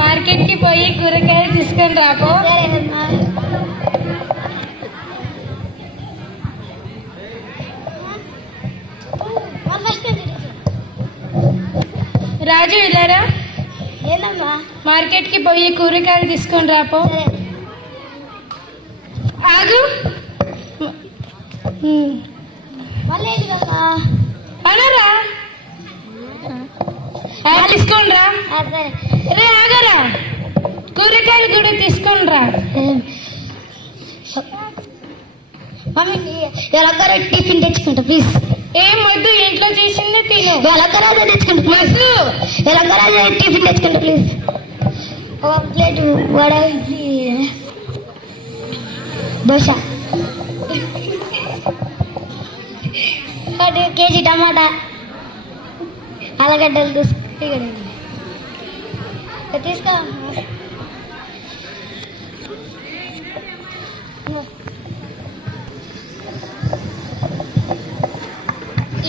Market కి పోయి కూరగాయలు తీసుకొని రాపో. రాజు ఇలారా. ఏందమ్మా? మార్కెట్ కి పోయి కూరగాయలు తీసుకొని రాపో. ఆగు. అనరా తీసుకొని రా. రే ఆగరా, కూరగాయలు కూడా తీసుకొని రా. మమ్మీ ఎలాగ టిఫిన్ తెచ్చుకుంటా ప్లీజ్. ఏం వద్దు, ఇంట్లో చేసిందే తిను. ఎలాగరాజు తెచ్చుకుంటా ప్లీజ్. ఎలాగరాజు టిఫిన్ తెచ్చుకుంటా ప్లీజ్. ఒక ప్లేట్ వడ, ఇడ్లీ, దోశ, 1 కేజీ టమాటా, ఆలుగడ్డలు తీసుకో.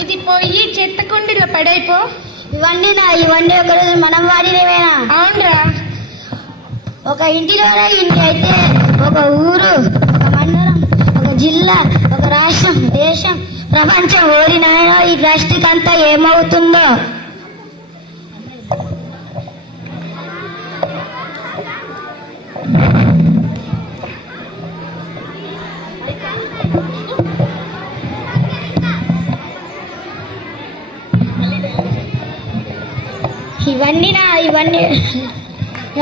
ఇది పోయి చెత్త కుండీలో పడైపో. ఇవన్నీ ఒకరోజు మనం వాడినవేనా? అవునరా. ఒక ఇంటిలోనే ఇన్ని అయితే ఒక ఊరు, ఒక మండలం, ఒక జిల్లా, ఒక రాష్ట్రం, దేశం, ప్రపంచం ఓడినాయో ఈ ప్లాస్టిక్ అంతా ఏమవుతుందో. ఇవన్నీ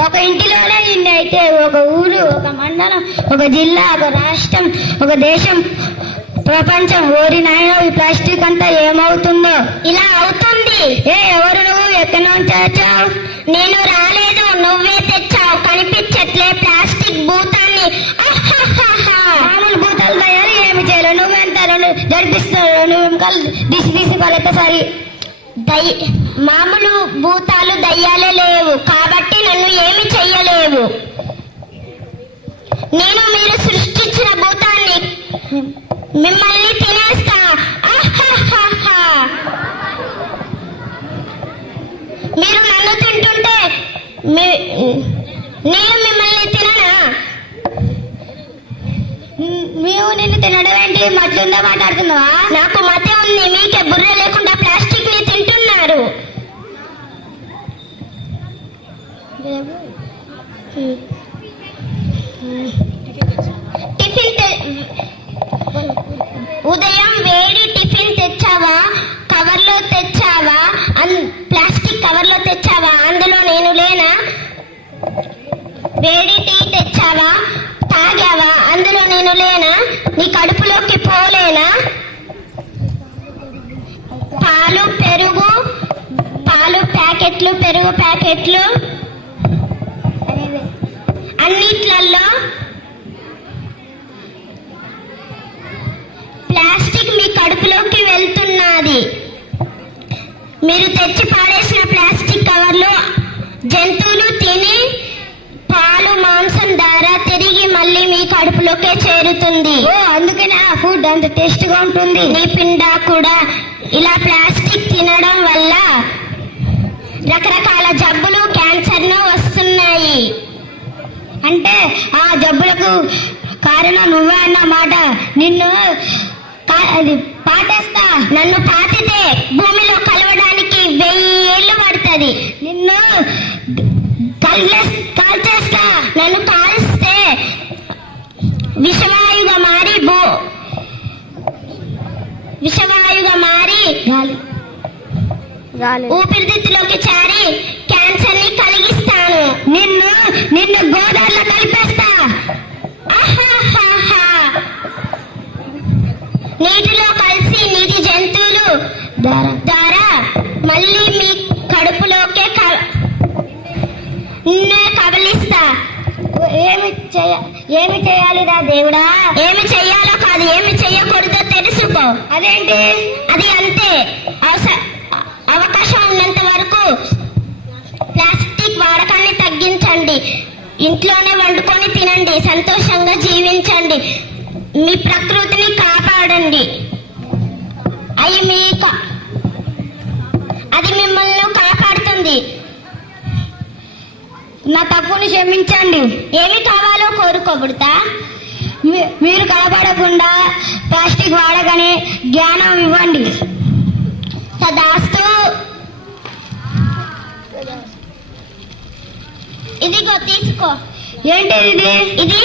ఒక ఇంటిలోనే ఇన్ని అయితే ఒక ఊరు, ఒక మండలం, ఒక జిల్లా, ఒక రాష్ట్రం, ఒక దేశం, ప్రపంచం ఓడినాయో ఈ ప్లాస్టిక్ అంతా ఏమవుతుందో. ఇలా అవుతుంది. ఎవరు నువ్వు? ఎక్కడి నుంచి వచ్చావు? నేను రాలేదు, నువ్వే తెచ్చావు. కనిపించట్లే ప్లాస్టిక్ భూతాన్ని. మామూలు భూతాలు తయారు ఏమి చేయలేవు. నువ్వెంత జరిపిస్తావు? నువ్వు దిసి వాళ్ళకి సరి. మామూలు భూతాలు దయ్యాలే లేవు కాబట్టి నన్ను ఏమి చెయ్యలేవు. నేను మీరు సృష్టించిన భూతాన్ని మిమ్మల్ని తినేస్తా. మీరు నన్ను తింటుంటే నేను మిమ్మల్ని తిననా? మేము నిన్ను తినడం ఏంటి? మట్లుందా మాట్లాడుతున్నావా? నాకు మతే ఉంది, మీకే బుర్ర లేకుండా ప్లాస్టిక్ ని తింటున్నారు. ఉదయం వేడి టిఫిన్ తెచ్చావా? కవర్లో తెచ్చావా? ప్లాస్టిక్ కవర్లో తెచ్చావా? అందులో నేను లేనా? వేడి టీ తెచ్చావా? తాగావా? అందులో నేను లేనా? నీ కడుపులోకి పోలేనా? పాలు ప్యాకెట్లు, పెరుగు ప్యాకెట్లు అన్నిట్లలో ప్లాస్టిక్ మీ కడుపులోకి వెళ్తున్నది. మీరు తెచ్చి పాడేసిన ప్లాస్టిక్ కవర్లు జంతువులు తిని పాలు, మాంసం ద్వారా తిరిగి మళ్ళీ మీ కడుపులోకే చేరుతుంది. అందుకనే ఆ ఫుడ్ అంత టేస్ట్ గా ఉంటుంది. నీ పిండా కూడా. ఇలా ప్లాస్టిక్ తినడం వల్ల రకరకాల జబ్బులు, క్యాన్సర్లు వస్తున్నాయి. అంటే ఆ జబ్బులకు కారణం నువ్వే అన్నమాట. నిన్ను పాటేస్తా. నన్ను పాతితే భూమిలో కలవడానికి 1000 ఏళ్ళు పడుతుంది. నిన్ను కాల్చేస్తా. నన్ను కాల్స్తే విషవాయుగా మారి ఊపిరితిత్తులోకి చేరి క్యాన్సర్ ని కలిగిస్తాను. నిన్ను గోదావరిలో కలిపేస్తా. నీటిలో కలిసి నీటి జంతువులు ద్వారా మళ్ళీ మీ కడుపులోకే కబలిస్తా. ఏమి చేయాలిరా దేవుడా? ఏమి చెయ్యాలో కాదు, ఏమి చెయ్యకూడదో తెలుసుకో. అదేంటి? అది అంతే. అవకాశం ఉన్నంత వరకు ప్లాస్టిక్ వాడకాన్ని తగ్గించండి. ఇంట్లోనే వండుకొని తినండి. సంతోషంగా జీవించండి. మీ ప్రకృతిని కాపాడండి. అది మిమ్మల్ని కాపాడుతుంది. నా తప్పుని క్షమించండి. ఏమి కావాలో కోరుకోబుడతా. మీరు కనబడకుండా ప్లాస్టిక్ వాడగానే జ్ఞానం ఇవ్వండి. తదాస్తు. ఇదిగో తీసుకో. ఏంటిది ఇది? ఇది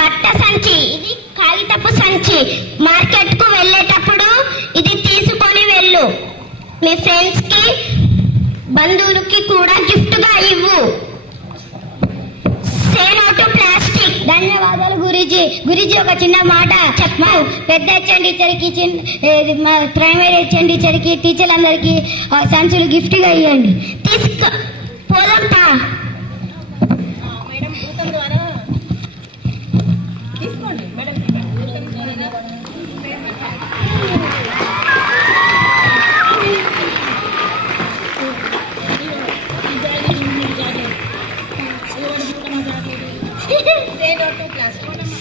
బట్ట సంచి, ఇది కాగితపు సంచి. మార్కెట్ కు వెళ్ళేటప్పుడు ఇది తీసుకొని వెళ్ళు. మీ ఫ్రెండ్స్ కి బంధువులకి కూడా గిఫ్ట్ గా ఇవ్వు. Say no to plastic. ధన్యవాదాలు గురూజీ. గురూజీ ఒక చిన్న మాట చెప్పు. పెద్ద హెచ్ఎం టీచర్కి మా ప్రైమరీ హెచ్ఎం టీచర్కి టీచర్లందరికీ సంచులు గిఫ్ట్ గా ఇవ్వండి. తీసుకో పోదంపా.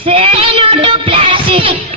Say no to plastic.